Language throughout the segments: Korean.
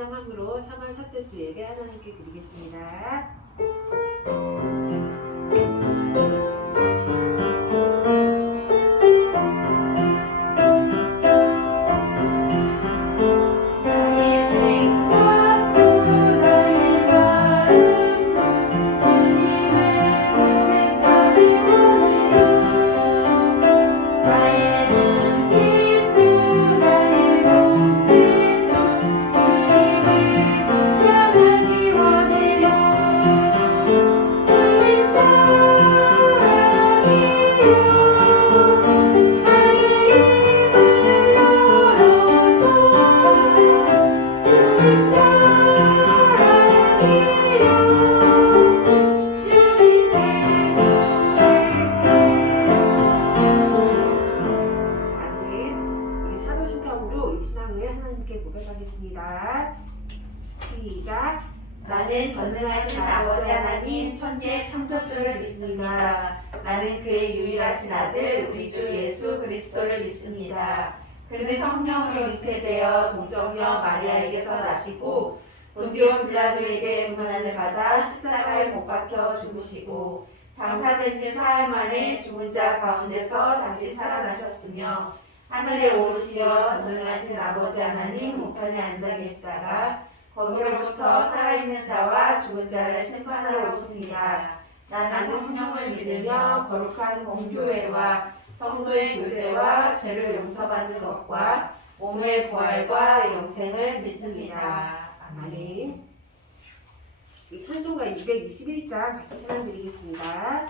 찬양함으로 3월 첫째 주 예배 하나님께 드리겠습니다. 고백하겠습니다. 시작. 나는 전능하신 아버지 하나님 천지의 창조주를 믿습니다. 나는 그의 유일하신 아들 우리 주 예수 그리스도를 믿습니다. 그는 성령으로 잉태되어 동정녀 마리아에게서 나시고 본디오 빌라도에게 고난을 받아 십자가에 못 박혀 죽으시고 장사된 지 사흘 만에 죽은 자 가운데서 다시 살아나셨으며 하늘에 오르시어 전능하신 아버지 하나님 우편에 앉아 계시다가 거기로부터 살아있는 자와 죽은 자를 심판하러 오십니다. 나는 성령을 믿으며 거룩한 공교회와 성도의 교제와 죄를 용서받는 것과 몸의 부활과 영생을 믿습니다. 아멘. 찬송가 221장 같이 찬양드리겠습니다.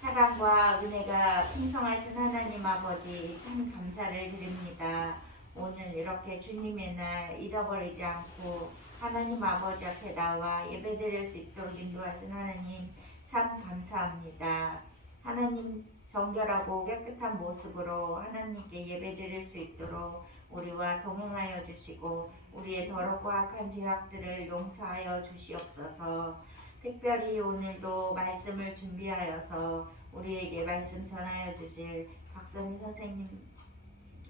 사랑과 은혜가 풍성하신 하나님 아버지 참 감사를 드립니다. 오늘 이렇게 주님의 날 잊어버리지 않고 하나님 아버지 앞에 나와 예배드릴 수 있도록 인도하신 하나님 참 감사합니다. 하나님 정결하고 깨끗한 모습으로 하나님께 예배드릴 수 있도록 우리와 동행하여 주시고 우리의 더럽고 악한 죄악들을 용서하여 주시옵소서. 특별히 오늘도 말씀을 준비하여서 우리에게 말씀 전하여 주실 박선희 선생님과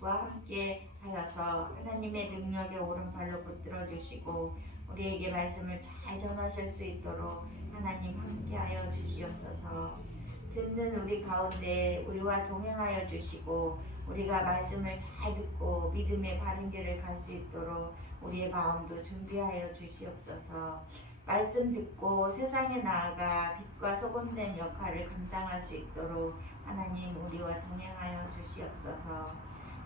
함께 하여서 하나님의 능력의 오른팔로 붙들어 주시고 우리에게 말씀을 잘 전하실 수 있도록 하나님 함께 하여 주시옵소서. 듣는 우리 가운데 우리와 동행하여 주시고 우리가 말씀을 잘 듣고 믿음의 바른 길을 갈 수 있도록 우리의 마음도 준비하여 주시옵소서. 말씀 듣고 세상에 나아가 빛과 소금된 역할을 감당할 수 있도록 하나님 우리와 동행하여 주시옵소서.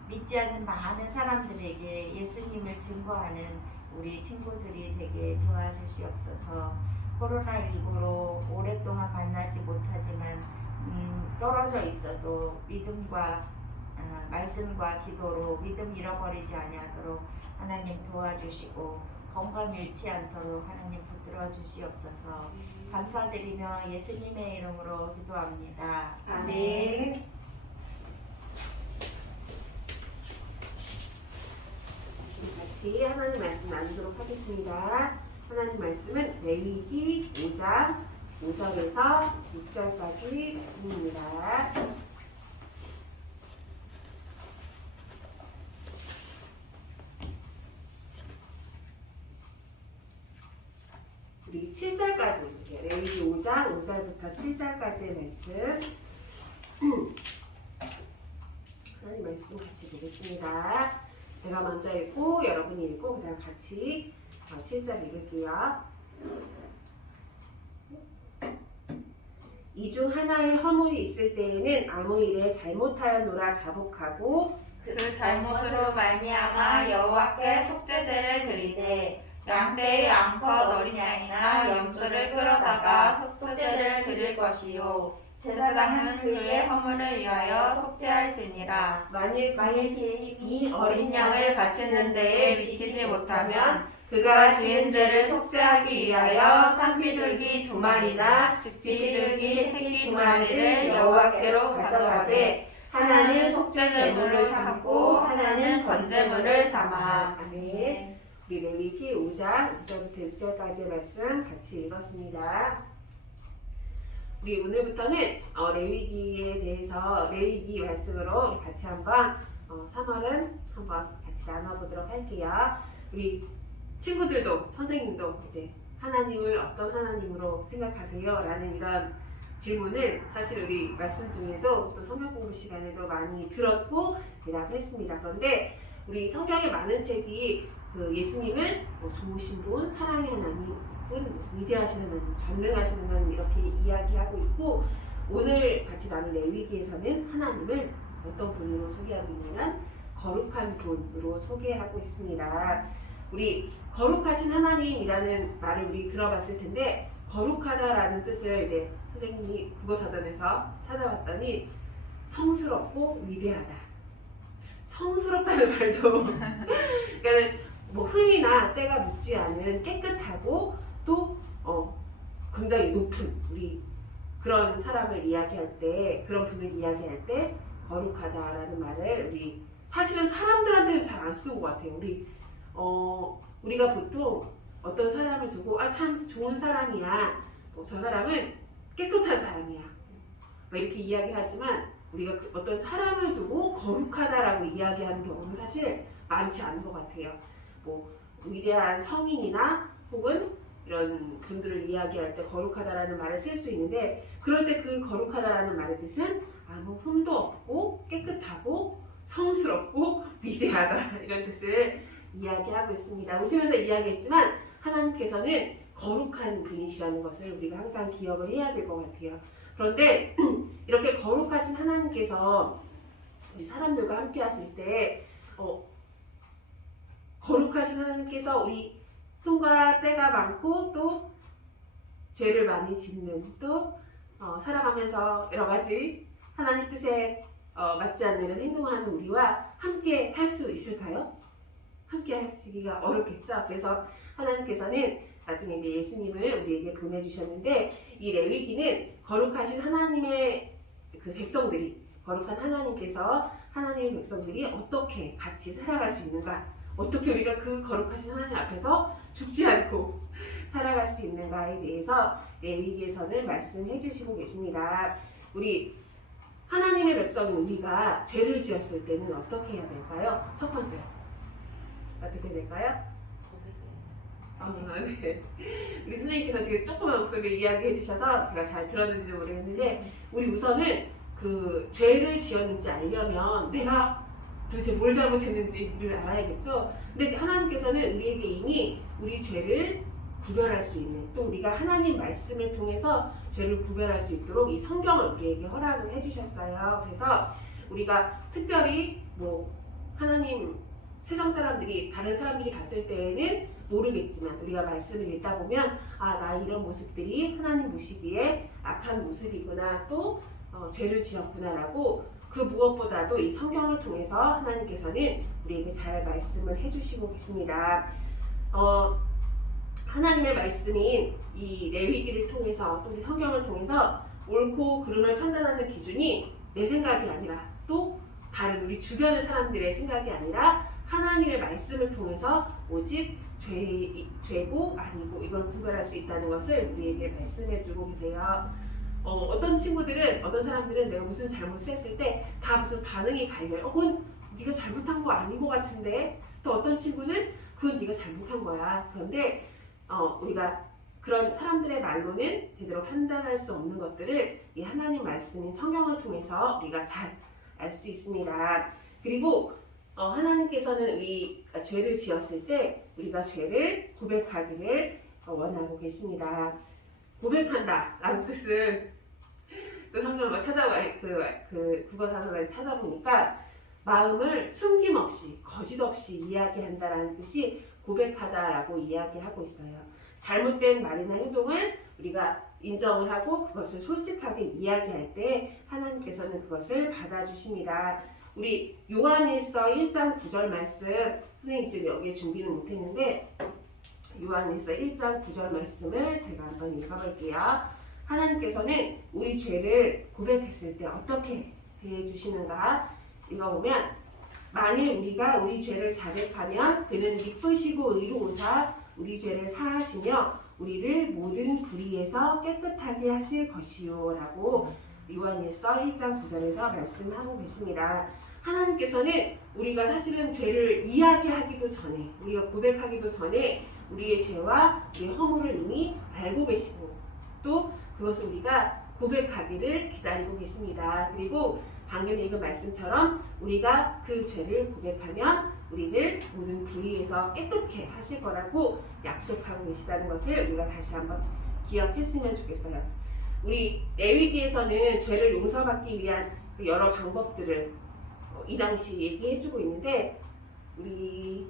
믿지 않는 많은 사람들에게 예수님을 증거하는 우리 친구들이 되게 도와주시옵소서. 코로나19로 오랫동안 만나지 못하지만 떨어져 있어도 믿음과 말씀과 기도로 믿음 잃어버리지 아니하도록 하나님 도와주시고 건강 잃지 않도록 하나님 붙들어 주시옵소서. 감사드리며 예수님의 이름으로 기도합니다. 아멘. 같이 하나님 말씀 나누도록 하겠습니다. 하나님 말씀은 레위기 5장 5절에서 6절까지 말씀입니다. 우리 7절까지 레위기 5장 5절부터 7절까지의 말씀 하나님 말씀 같이 보겠습니다. 제가 먼저 읽고 여러분이 읽고 그다음 같이 7절 읽을게요. 이 중 하나의 허물이 있을 때에는 아무 일에 잘못하였노라 자복하고 그 잘못으로 말미암아 여호와께 속죄제를 드리되 양떼의 암컷 어린 양이나 염소를 끌어다가 속죄제를 드릴 것이요 제사장은 그의 허물을 위하여 속죄할지니라. 만일 그의 힘이 어린 양을 바치는 데에 미치지 못하면 그가 지은 죄를 속죄하기 위하여 산비둘기 2마리나 집비둘기 새끼 2마리를 여호와께로 가져가되 하나는 속죄 제물을 삼고 하나는 번제물을 삼아. 아멘. 우리 레위기 5장 2절부터 6절까지의 말씀 같이 읽었습니다. 우리 오늘부터는 레위기에 대해서 레위기 말씀으로 우리 같이 한번 3월은 한번 같이 나눠보도록 할게요. 우리 친구들도 선생님도 이제 하나님을 어떤 하나님으로 생각하세요? 라는 이런 질문을 사실 우리 말씀 중에도 또 성경 공부 시간에도 많이 들었고 대답을 했습니다. 그런데 우리 성경의 많은 책이 그 예수님을 좋으신 분, 사랑의 하나님, 위대하신 하나님, 전능하신 하나님 이렇게 이야기하고 있고 오늘 같이 나눈 레위기에서는 하나님을 어떤 분으로 소개하고 있냐면 거룩한 분으로 소개하고 있습니다. 우리 거룩하신 하나님이라는 말을 우리 들어봤을 텐데 거룩하다라는 뜻을 이제 선생님이 국어사전에서 찾아봤더니 성스럽고 위대하다. 성스럽다는 말도 그러니까 뭐 흠이나 때가 묻지 않은 깨끗하고 또 굉장히 높은 우리 그런 사람을 이야기할 때 그런 분을 이야기할 때 거룩하다라는 말을 우리 사실은 사람들한테는 잘 안 쓰는 것 같아요. 우리가 보통 어떤 사람을 두고 참 좋은 사람이야, 저 사람은 깨끗한 사람이야 이렇게 이야기하지만 우리가 어떤 사람을 두고 거룩하다라고 이야기하는 경우는 사실 많지 않은 것 같아요. 위대한 성인이나 혹은 이런 분들을 이야기할 때 거룩하다라는 말을 쓸 수 있는데 그럴 때 그 거룩하다라는 말의 뜻은 아무 흠도 없고 깨끗하고 성스럽고 위대하다 이런 뜻을 이야기하고 있습니다. 웃으면서 이야기했지만 하나님께서는 거룩한 분이시라는 것을 우리가 항상 기억을 해야 될 것 같아요. 그런데 이렇게 거룩하신 하나님께서 우리 사람들과 함께 하실 때 거룩하신 하나님께서 우리 흠과 때가 많고 또 죄를 많이 짓는 또 살아가면서 여러 가지 하나님 뜻에 맞지 않는 행동을 하는 우리와 함께 할 수 있을까요? 함께 하시기가 어렵겠죠. 그래서 하나님께서는 나중에 이제 예수님을 우리에게 보내주셨는데 이 레위기는 거룩하신 하나님의 그 백성들이 거룩한 하나님께서 하나님의 백성들이 어떻게 같이 살아갈 수 있는가 어떻게 우리가 그 거룩하신 하나님 앞에서 죽지 않고 살아갈 수 있는가에 대해서 레위기에서는 말씀해 주시고 계십니다. 우리 하나님의 백성인 우리가 죄를 지었을 때는 어떻게 해야 될까요? 첫 번째 어떻게 될까요? 네. 우리 선생님께서 지금 조그만 목소리로 이야기해 주셔서 제가 잘 들었는지 모르겠는데 우리 우선은 그 죄를 지었는지 알려면 내가 도대체 뭘 잘못했는지를 알아야겠죠. 근데 하나님께서는 우리에게 이미 우리 죄를 구별할 수 있는 또 우리가 하나님 말씀을 통해서 죄를 구별할 수 있도록 이 성경을 우리에게 허락을 해주셨어요. 그래서 우리가 특별히 하나님 세상 사람들이 다른 사람들이 봤을 때에는 모르겠지만 우리가 말씀을 읽다 보면 아, 나 이런 모습들이 하나님 보시기에 악한 모습이구나, 또 죄를 지었구나라고, 그 무엇보다도 이 성경을 통해서 하나님께서는 우리에게 잘 말씀을 해주시고 계십니다. 하나님의 말씀인 이 레위기를 통해서, 또 우리 성경을 통해서 옳고 그름을 판단하는 기준이 내 생각이 아니라, 또 다른 우리 주변의 사람들의 생각이 아니라 하나님의 말씀을 통해서 오직 죄고 아니고 이걸 구별할 수 있다는 것을 우리에게 말씀해주고 계세요. 어떤 친구들은, 어떤 사람들은 내가 무슨 잘못을 했을 때 다 무슨 반응이 갈려요. 그건 네가 잘못한 거 아닌 것 같은데. 또 어떤 친구는 그건 네가 잘못한 거야. 그런데 우리가 그런 사람들의 말로는 제대로 판단할 수 없는 것들을 이 하나님 말씀인 성경을 통해서 우리가 잘 알 수 있습니다. 그리고 하나님께서는 우리가 죄를 지었을 때 우리가 죄를 고백하기를 원하고 계십니다. 고백한다 라는 뜻은, 또 성경을 그 국어 사전을 찾아보니까 마음을 숨김없이 거짓 없이 이야기한다라는 뜻이 고백하다라고 이야기하고 있어요. 잘못된 말이나 행동을 우리가 인정을 하고 그것을 솔직하게 이야기할 때 하나님께서는 그것을 받아주십니다. 우리 요한일서 1장 9절 말씀, 선생님 지금 여기에 준비는 못했는데 요한일서 1장 9절 말씀을 제가 한번 읽어볼게요. 하나님께서는 우리 죄를 고백했을 때 어떻게 대해주시는가 읽어보면, 만일 우리가 우리 죄를 자백하면 그는 기쁘시고 의로우사 우리 죄를 사하시며 우리를 모든 불의에서 깨끗하게 하실 것이요 라고 요한일서 1장 9절에서 말씀하고 계십니다. 하나님께서는 우리가 사실은 죄를 이야기하기도 전에, 우리가 고백하기도 전에 우리의 죄와 우리의 허물을 이미 알고 계시고, 또 그것을 우리가 고백하기를 기다리고 계십니다. 그리고 방금 읽은 말씀처럼 우리가 그 죄를 고백하면 우리를 모든 불의에서 깨끗게 하실 거라고 약속하고 계시다는 것을 우리가 다시 한번 기억했으면 좋겠어요. 우리 레위기에서는 죄를 용서받기 위한 여러 방법들을 이 당시 얘기해주고 있는데, 우리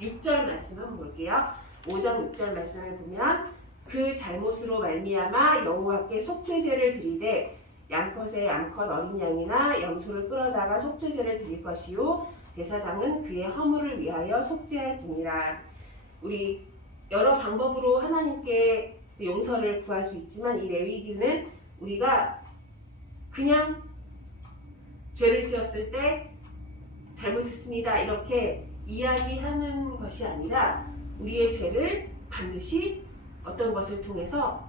6절 말씀 한번 볼게요. 5장 6절 말씀을 보면, 그 잘못으로 말미암아 여호와께 속죄제를 드리되 양컷에 암컷 어린 양이나 염소를 끌어다가 속죄제를 드릴 것이요 제사장은 그의 허물을 위하여 속죄할지니라. 우리 여러 방법으로 하나님께 용서를 구할 수 있지만 이 레위기는 우리가 그냥 죄를 지었을 때 잘못했습니다 이렇게 이야기하는 것이 아니라, 우리의 죄를 반드시 어떤 것을 통해서,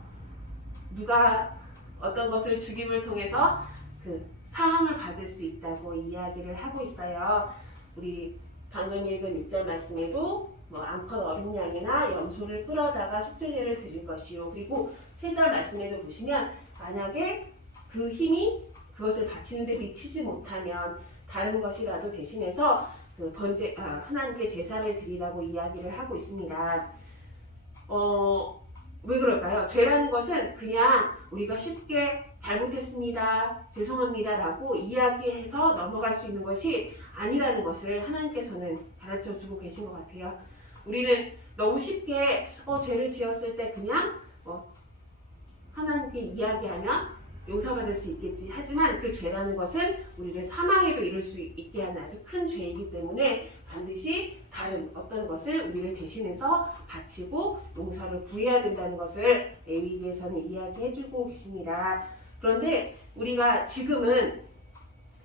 누가 어떤 것을 죽임을 통해서 그 사함을 받을 수 있다고 이야기를 하고 있어요. 우리 방금 읽은 6절 말씀에도 암컷 어린 양이나 염소를 끌어다가 속죄제를 드릴 것이요, 그리고 7절 말씀에도 보시면 만약에 그 힘이 그것을 바치는 데 미치지 못하면 다른 것이라도 대신해서 그 하나님께 제사를 드리라고 이야기를 하고 있습니다. 왜 그럴까요? 죄라는 것은 그냥 우리가 쉽게 잘못했습니다, 죄송합니다 라고 이야기해서 넘어갈 수 있는 것이 아니라는 것을 하나님께서는 가르쳐주고 계신 것 같아요. 우리는 너무 쉽게 죄를 지었을 때 그냥 하나님께 이야기하면 용서받을 수 있겠지. 하지만 그 죄라는 것은 우리를 사망에도 이를 수 있게 하는 아주 큰 죄이기 때문에 반드시 다른 어떤 것을 우리를 대신해서 바치고 용서를 구해야 된다는 것을 레위기에서는 이야기해주고 계십니다. 그런데 우리가 지금은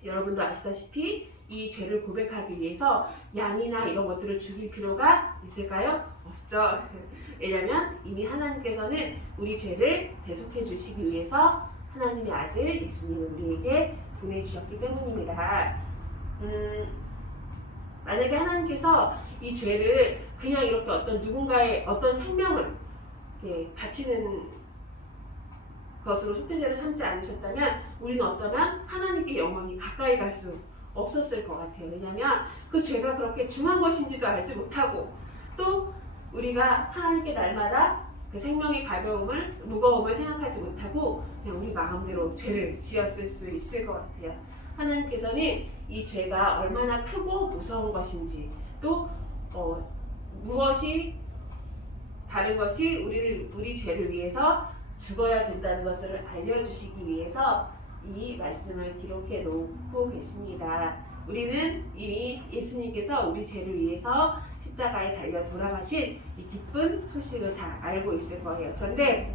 여러분도 아시다시피 이 죄를 고백하기 위해서 양이나 이런 것들을 죽일 필요가 있을까요? 없죠. 왜냐하면 이미 하나님께서는 우리 죄를 대속해 주시기 위해서 하나님의 아들 예수님을 우리에게 보내주셨기 때문입니다. 만약에 하나님께서 이 죄를 그냥 이렇게 어떤 누군가의 어떤 생명을 바치는 것으로 속죄제를 삼지 않으셨다면 우리는 어쩌면 하나님께 영원히 가까이 갈 수 없었을 것 같아요. 왜냐하면 그 죄가 그렇게 중한 것인지도 알지 못하고, 또 우리가 하나님께 날마다 그 생명의 무거움을 생각하지 못하고 그냥 우리 마음대로 죄를 지었을 수 있을 것 같아요. 하나님께서는 이 죄가 얼마나 크고 무서운 것인지, 또 무엇이 다른 것이 우리 죄를 위해서 죽어야 된다는 것을 알려주시기 위해서 이 말씀을 기록해 놓고 계십니다. 우리는 이미 예수님께서 우리 죄를 위해서 십자가에 달려 돌아가신 이 기쁜 소식을 다 알고 있을 거예요. 그런데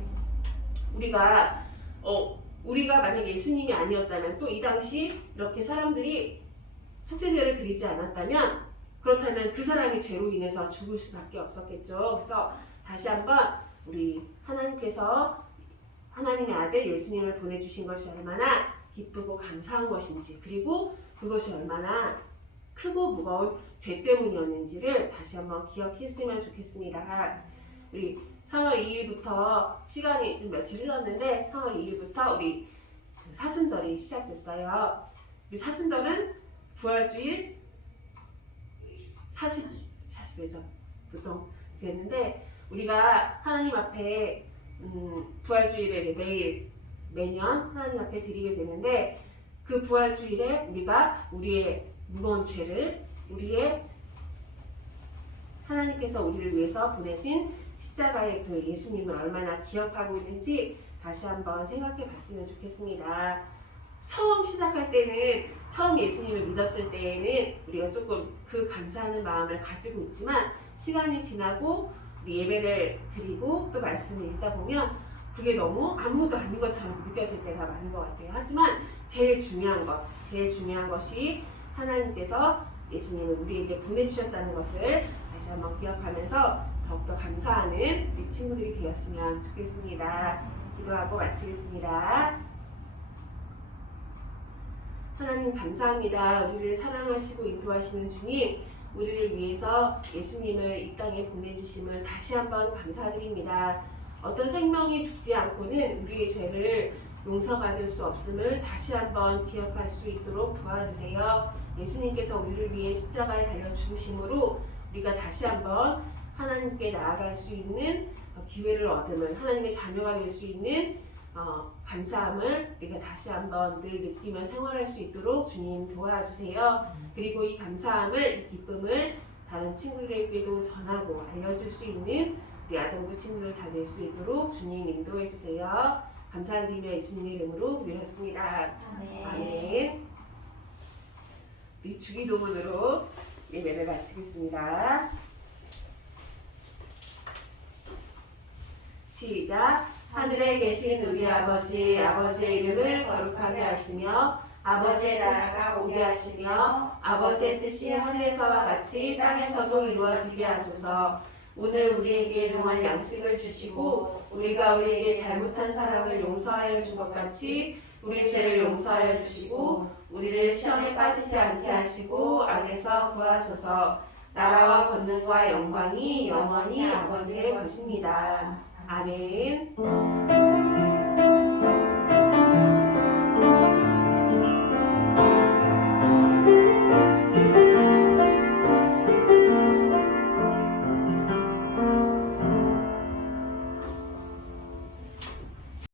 우리가 만약에 예수님이 아니었다면 또 이 당시 이렇게 사람들이 속죄제를 드리지 않았다면 그렇다면 그 사람이 죄로 인해서 죽을 수밖에 없었겠죠. 그래서 다시 한번 우리 하나님께서 하나님의 아들 예수님을 보내주신 것이 얼마나 기쁘고 감사한 것인지, 그리고 그것이 얼마나 크고 무거운 죄 때문이었는지를 다시 한번 기억했으면 좋겠습니다. 우리 3월 2일부터 시간이 좀 며칠 흘렀는데 3월 2일부터 우리 사순절이 시작됐어요. 우리 사순절은 부활주일 40일 전 보통 됐는데 우리가 하나님 앞에 부활주일에 매년 하나님 앞에 드리게 되는데 그 부활주일에 우리가 우리의 무거운 죄를 하나님께서 우리를 위해서 보내신 십자가의 그 예수님을 얼마나 기억하고 있는지 다시 한번 생각해 봤으면 좋겠습니다. 처음 시작할 때는 처음 예수님을 믿었을 때에는 우리가 조금 그 감사하는 마음을 가지고 있지만 시간이 지나고 우리 예배를 드리고 또 말씀을 읽다 보면 그게 너무 아무것도 아닌 것처럼 느껴질 때가 많은 것 같아요. 하지만 제일 중요한 것이 하나님께서 예수님을 우리에게 보내주셨다는 것을 다시 한번 기억하면서 더욱더 감사하는 우리 친구들이 되었으면 좋겠습니다. 기도하고 마치겠습니다. 하나님 감사합니다. 우리를 사랑하시고 인도하시는 주님, 우리를 위해서 예수님을 이 땅에 보내주심을 다시 한번 감사드립니다. 어떤 생명이 죽지 않고는 우리의 죄를 용서받을 수 없음을 다시 한번 기억할 수 있도록 도와주세요. 예수님께서 우리를 위해 십자가에 달려 죽으심으로 우리가 다시 한번 하나님께 나아갈 수 있는 기회를 얻음을, 하나님의 자녀가 될 수 있는 감사함을 우리가 다시 한번 늘 느끼며 생활할 수 있도록 주님 도와주세요. 그리고 이 감사함을, 이 기쁨을 다른 친구들에게도 전하고 알려줄 수 있는 우리 아동부 친구들 다 될 수 있도록 주님 인도해 주세요. 감사드리며 예수님의 이름으로 드렸습니다. 아멘. 우리 주기도문으로 예배를 마치겠습니다. 시작. 하늘에 계신 우리 아버지의 이름을 거룩하게 하시며 아버지의 나라가 오게 하시며 아버지의 뜻이 하늘에서와 같이 땅에서도 이루어지게 하소서. 오늘 우리에게 일용할 양식을 주시고 우리가 우리에게 잘못한 사람을 용서하여 준 것 같이 우리 죄를 용서하여 주시고 우리를 시험에 빠지지 않게 하시고 악에서 구하소서. 나라와 권능과 영광이 영원히 아버지의 것입니다. 아멘.